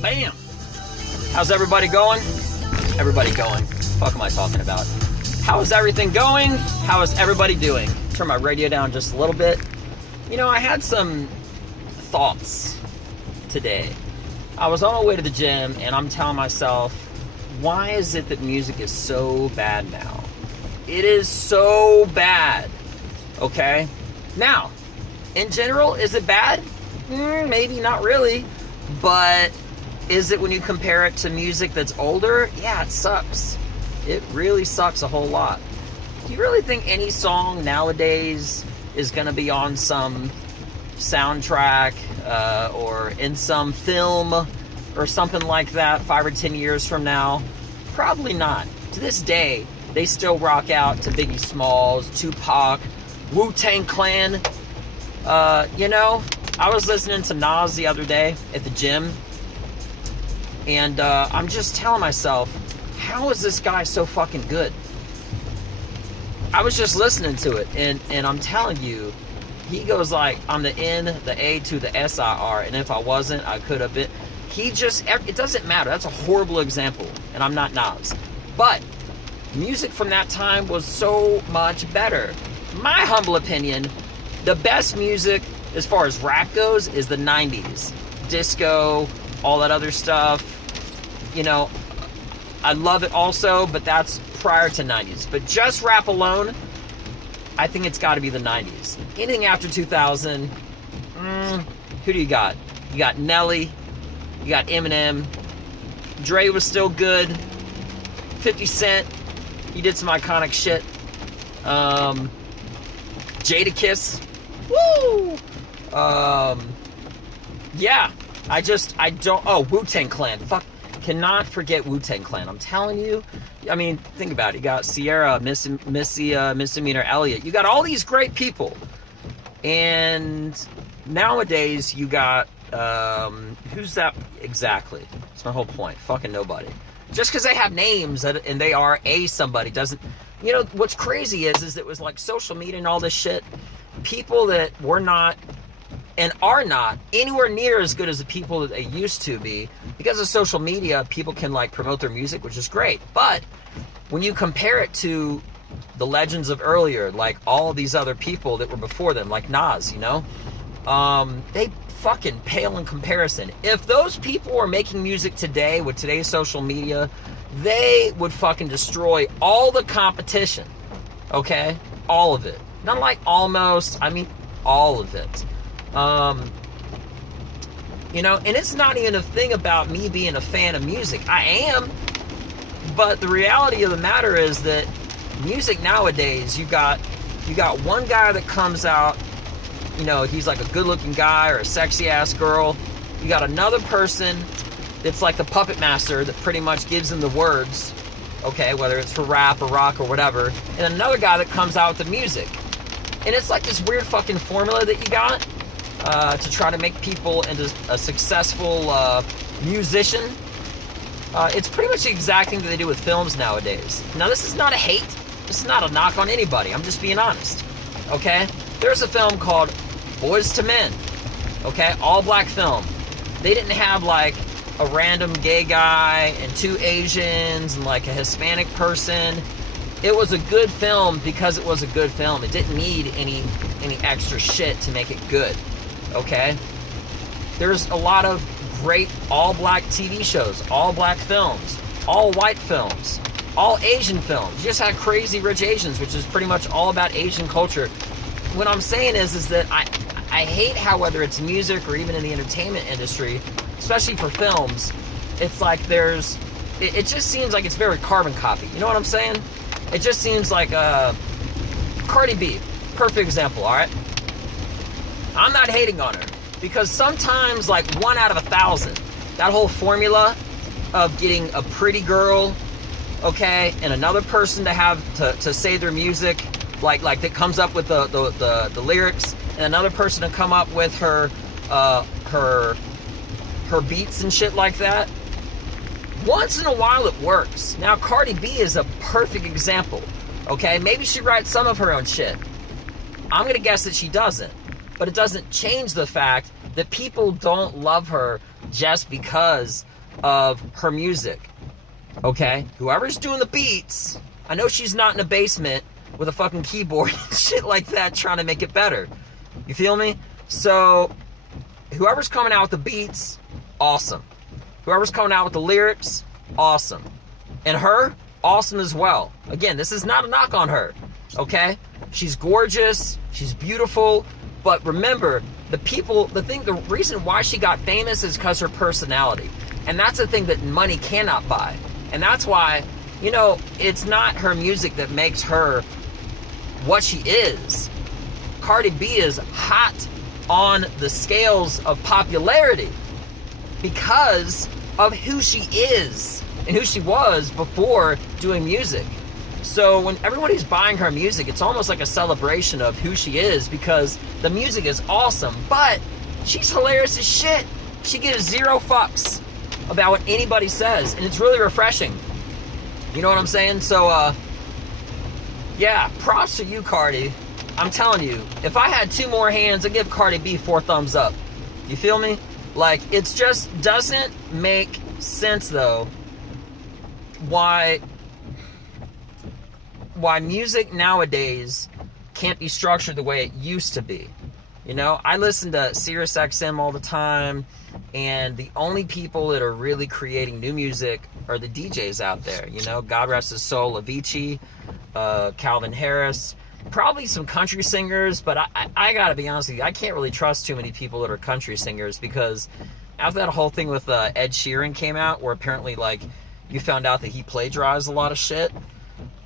Bam! How's everybody going? Everybody going. Fuck am I talking about? How is everything going? How is everybody doing? Turn my radio down just a little bit. You know, I had some thoughts today. I was on my way to the gym and I'm telling myself, why is it that music is so bad now? It is so bad. Okay? Now, in general, is it bad? Maybe not really. But is it when you compare it to music that's older? Yeah, it sucks. It really sucks a whole lot. Do you really think any song nowadays is going to be on some soundtrack or in some film or something like that 5 or 10 years from now? Probably not. To this day, they still rock out to Biggie Smalls, Tupac, Wu-Tang Clan. You know, I was listening to Nas the other day at the gym, and I'm just telling myself, how is this guy so fucking good? I was just listening to it, and I'm telling you, he goes like, I'm the N, the A to the S-I-R, and if I wasn't, I could have been. He just, it doesn't matter. That's a horrible example, and I'm not Nas. But music from that time was so much better. My humble opinion, the best music as far as rap goes is the 90s. Disco, all that other stuff. You know, I love it also, but that's prior to 90s. But just rap alone, I think it's got to be the 90s. Anything after 2000, who do you got? You got Nelly, you got Eminem, Dre was still good, 50 Cent, he did some iconic shit, Jadakiss, woo! Yeah, I don't, Wu-Tang Clan, fuck. Cannot forget Wu-Tang Clan. I'm telling you. I mean, think about it. You got Sierra, Misdemeanor Elliott. You got all these great people. And nowadays, you got, who's that exactly? That's my whole point. Fucking nobody. Just because they have names and they are somebody doesn't, you know, what's crazy is it was like social media and all this shit. People that were not and are not anywhere near as good as the people that they used to be. Because of social media, people can like promote their music, which is great. But when you compare it to the legends of earlier, like all these other people that were before them, like Nas, you know, they fucking pale in comparison. If those people were making music today with today's social media, they would fucking destroy all the competition. Okay? All of it. Not like almost, I mean all of it. You know, and it's not even a thing about me being a fan of music. I am, but the reality of the matter is that music nowadays, you got one guy that comes out, you know, he's like a good-looking guy or a sexy-ass girl. You got another person that's like the puppet master that pretty much gives them the words, okay, whether it's for rap or rock or whatever, and another guy that comes out with the music. And it's like this weird fucking formula that you got to try to make people into a successful musician. It's pretty much the exact thing that they do with films nowadays. Now, this is not a hate. This is not a knock on anybody. I'm just being honest. Okay? There's a film called Boys to Men. Okay? All black film. They didn't have like a random gay guy and 2 Asians and like a Hispanic person. It was a good film because it was a good film. It didn't need any extra shit to make it good. Okay? There's a lot of great all-black TV shows, all-black films, all-white films, all Asian films. You just had Crazy Rich Asians, which is pretty much all about Asian culture. What I'm saying is that I hate how, whether it's music or even in the entertainment industry, especially for films, it's like it just seems like it's very carbon copy. You know what I'm saying? It just seems like Cardi B, perfect example, all right? I'm not hating on her, because sometimes, like 1 out of 1,000, that whole formula of getting a pretty girl, okay, and another person to have to say their music, like that comes up with the lyrics, and another person to come up with her beats and shit like that. Once in a while it works. Now Cardi B is a perfect example. Okay, maybe she writes some of her own shit. I'm gonna guess that she doesn't. But it doesn't change the fact that people don't love her just because of her music. Okay? Whoever's doing the beats, I know she's not in a basement with a fucking keyboard and shit like that trying to make it better. You feel me? So, whoever's coming out with the beats, awesome. Whoever's coming out with the lyrics, awesome. And her, awesome as well. Again, this is not a knock on her, okay? She's gorgeous, she's beautiful, but remember, the reason why she got famous is because her personality. And that's the thing that money cannot buy. And that's why, you know, it's not her music that makes her what she is. Cardi B is hot on the scales of popularity because of who she is and who she was before doing music. So when everybody's buying her music, it's almost like a celebration of who she is because the music is awesome, but she's hilarious as shit. She gives zero fucks about what anybody says, and it's really refreshing. You know what I'm saying? So, yeah, props to you, Cardi. I'm telling you, if I had 2 more hands, I'd give Cardi B 4 thumbs up. You feel me? Like, it just doesn't make sense, though, why music nowadays can't be structured the way it used to be. You know, I listen to Sirius XM all the time, and the only people that are really creating new music are the DJs out there. You know, God rest his soul, Avicii, Calvin Harris, probably some country singers, but I gotta be honest with you, I can't really trust too many people that are country singers, because after that whole thing with Ed Sheeran came out, where apparently, like, you found out that he plagiarized a lot of shit,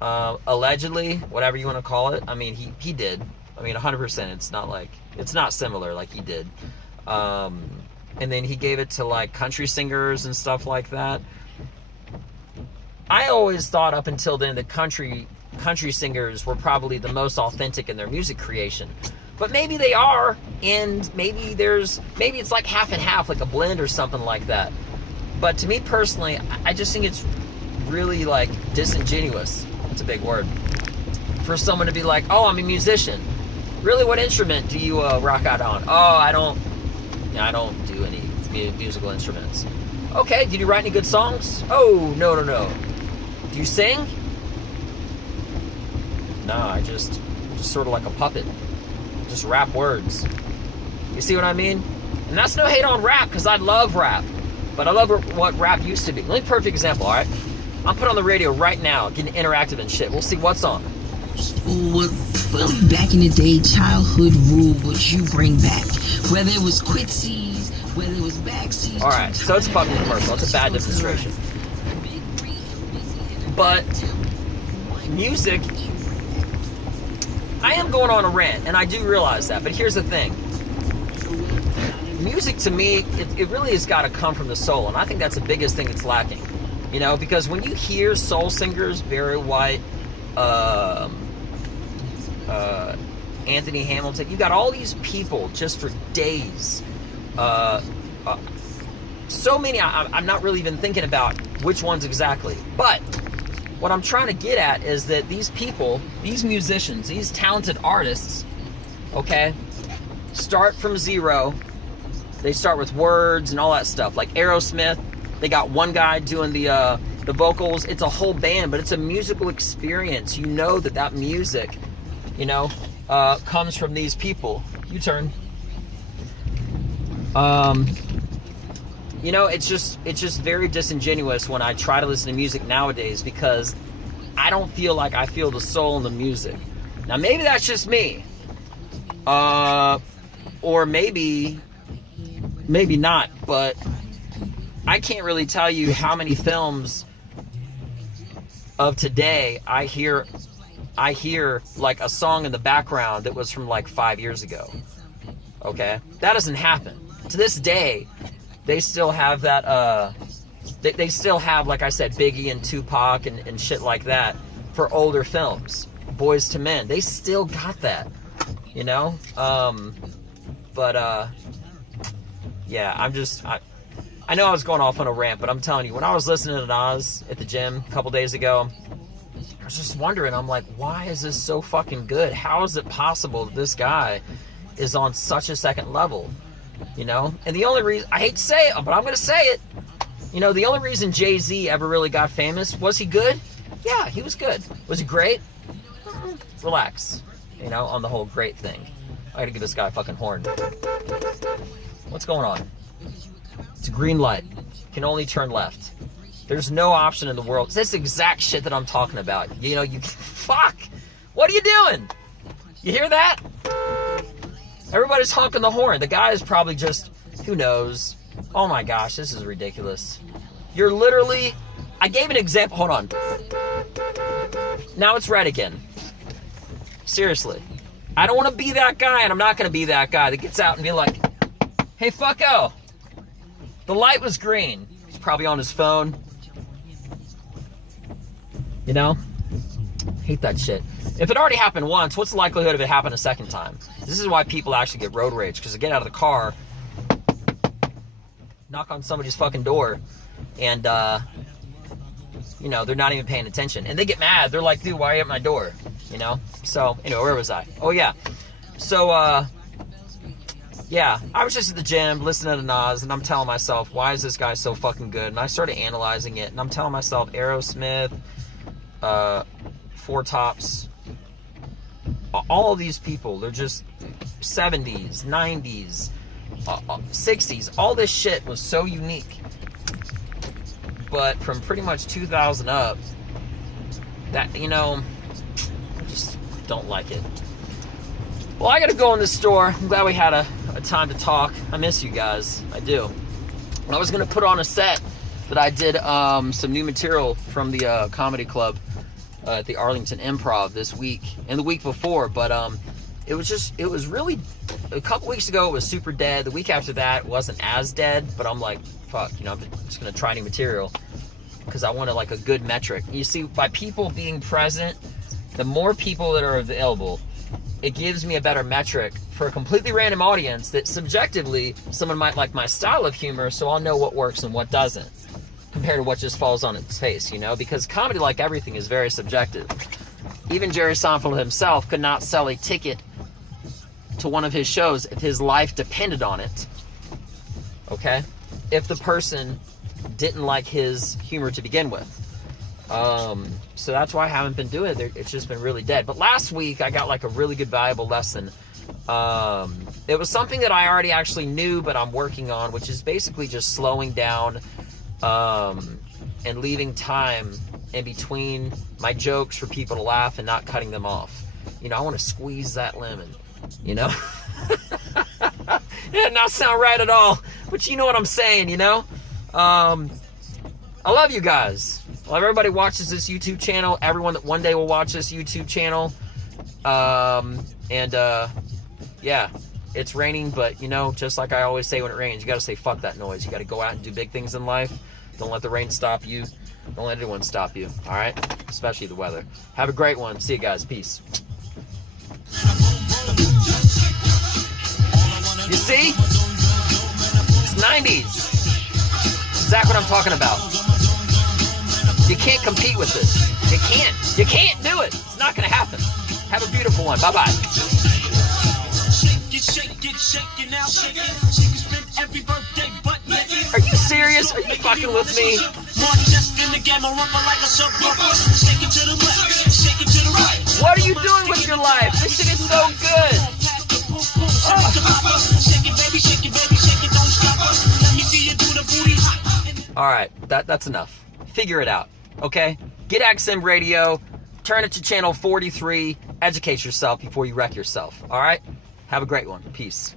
allegedly, whatever you want to call it. I mean, he did. I mean, 100%. It's not like, it's not similar, like he did. And then he gave it to like country singers and stuff like that. I always thought up until then that country singers were probably the most authentic in their music creation. But maybe they are, and maybe it's like half and half, like a blend or something like that. But to me personally, I just think it's really like disingenuous. It's a big word. For someone to be like, oh, I'm a musician. Really, what instrument do you rock out on? Oh, I don't do any musical instruments. Okay, did you write any good songs? Oh, no. Do you sing? No, I just sort of like a puppet. Just rap words. You see what I mean? And that's no hate on rap, because I love rap. But I love what rap used to be. Let me perfect example, all right? I'll put on the radio right now, getting interactive and shit. We'll see what's on. Well, back in the day, childhood rule would you bring back? Whether it was quitsies, whether it was backseas. All right, so it's a fucking commercial. It's a bad demonstration. But music, I am going on a rant, and I do realize that. But here's the thing. Music, to me, it really has got to come from the soul, and I think that's the biggest thing that's lacking. You know, because when you hear soul singers, Barry White, Anthony Hamilton, you got all these people just for days. So many, I'm not really even thinking about which ones exactly. But what I'm trying to get at is that these people, these musicians, these talented artists, okay, start from zero. They start with words and all that stuff. Like Aerosmith, they got one guy doing the vocals. It's a whole band, but it's a musical experience. You know that music, you know, comes from these people. You turn. You know, it's just very disingenuous when I try to listen to music nowadays, because I don't feel like I feel the soul in the music. Now, maybe that's just me. Or maybe not, but I can't really tell you how many films of today I hear like a song in the background that was from like 5 years ago. Okay? That doesn't happen. To this day, they still have that, they still have, like I said, Biggie and Tupac and shit like that for older films. Boys to Men. They still got that, you know? Yeah, I know I was going off on a rant, but I'm telling you, when I was listening to Nas at the gym a couple days ago, I was just wondering, I'm like, why is this so fucking good? How is it possible that this guy is on such a second level? You know? And the only reason, I hate to say it, but I'm going to say it, You know, the only reason Jay-Z ever really got famous, was he good? Yeah, he was good. Was he great? Relax. You know, on the whole great thing. I gotta give this guy a fucking horn. What's going on? It's a green light. Can only turn left. There's no option in the world. It's this exact shit that I'm talking about. You know, you... Fuck! What are you doing? You hear that? Everybody's honking the horn. The guy is probably just... Who knows? Oh my gosh, this is ridiculous. You're literally... I gave an example. Hold on. Now it's red again. Seriously. I don't want to be that guy, and I'm not going to be that guy that gets out and be like, hey, fucko. The light was green. He's probably on his phone. You know? Hate that shit. If it already happened once, what's the likelihood of it happening a second time? This is why people actually get road rage, because they get out of the car, knock on somebody's fucking door, and, you know, they're not even paying attention. And they get mad. They're like, dude, why are you at my door? You know? So, anyway, where was I? Oh, yeah. So, yeah, I was just at the gym listening to Nas, and I'm telling myself, why is this guy so fucking good? And I started analyzing it, and I'm telling myself, Aerosmith, Four Tops, all of these people, they're just 70s, 90s, 60s. All this shit was so unique. But from pretty much 2000 up, that, you know, I just don't like it. Well, I gotta go in the store. I'm glad we had a time to talk. I miss you guys. I do. I was gonna put on a set that I did some new material from the comedy club at the Arlington Improv this week and the week before, but it was really, a couple weeks ago it was super dead. The week after that it wasn't as dead, but I'm like, fuck, you know, I'm just gonna try new material because I wanted like a good metric. You see, by people being present, the more people that are available, it gives me a better metric for a completely random audience that subjectively someone might like my style of humor, so I'll know what works and what doesn't, compared to what just falls on its face, you know? Because comedy, like everything, is very subjective. Even Jerry Seinfeld himself could not sell a ticket to one of his shows if his life depended on it, okay? If the person didn't like his humor to begin with. So that's why I haven't been doing it. It's just been really dead. But last week, I got like a really good, valuable lesson. It was something that I already actually knew, but I'm working on, which is basically just slowing down and leaving time in between my jokes for people to laugh and not cutting them off. You know, I want to squeeze that lemon, you know? It did not sound right at all, but you know what I'm saying, you know? I love you guys. I love everybody watches this YouTube channel, everyone that one day will watch this YouTube channel. Yeah, it's raining, but you know, just like I always say when it rains, you gotta say fuck that noise. You gotta go out and do big things in life. Don't let the rain stop you. Don't let anyone stop you, all right? Especially the weather. Have a great one. See you guys. Peace. You see? It's 90s. Exactly what I'm talking about. You can't compete with this. You can't. You can't do it. It's not going to happen. Have a beautiful one. Bye-bye. Are you serious? Are you fucking with me? What are you doing with your life? This shit is so good. All right, that's enough. Figure it out, okay? Get XM Radio, turn it to channel 43, educate yourself before you wreck yourself, all right? Have a great one. Peace.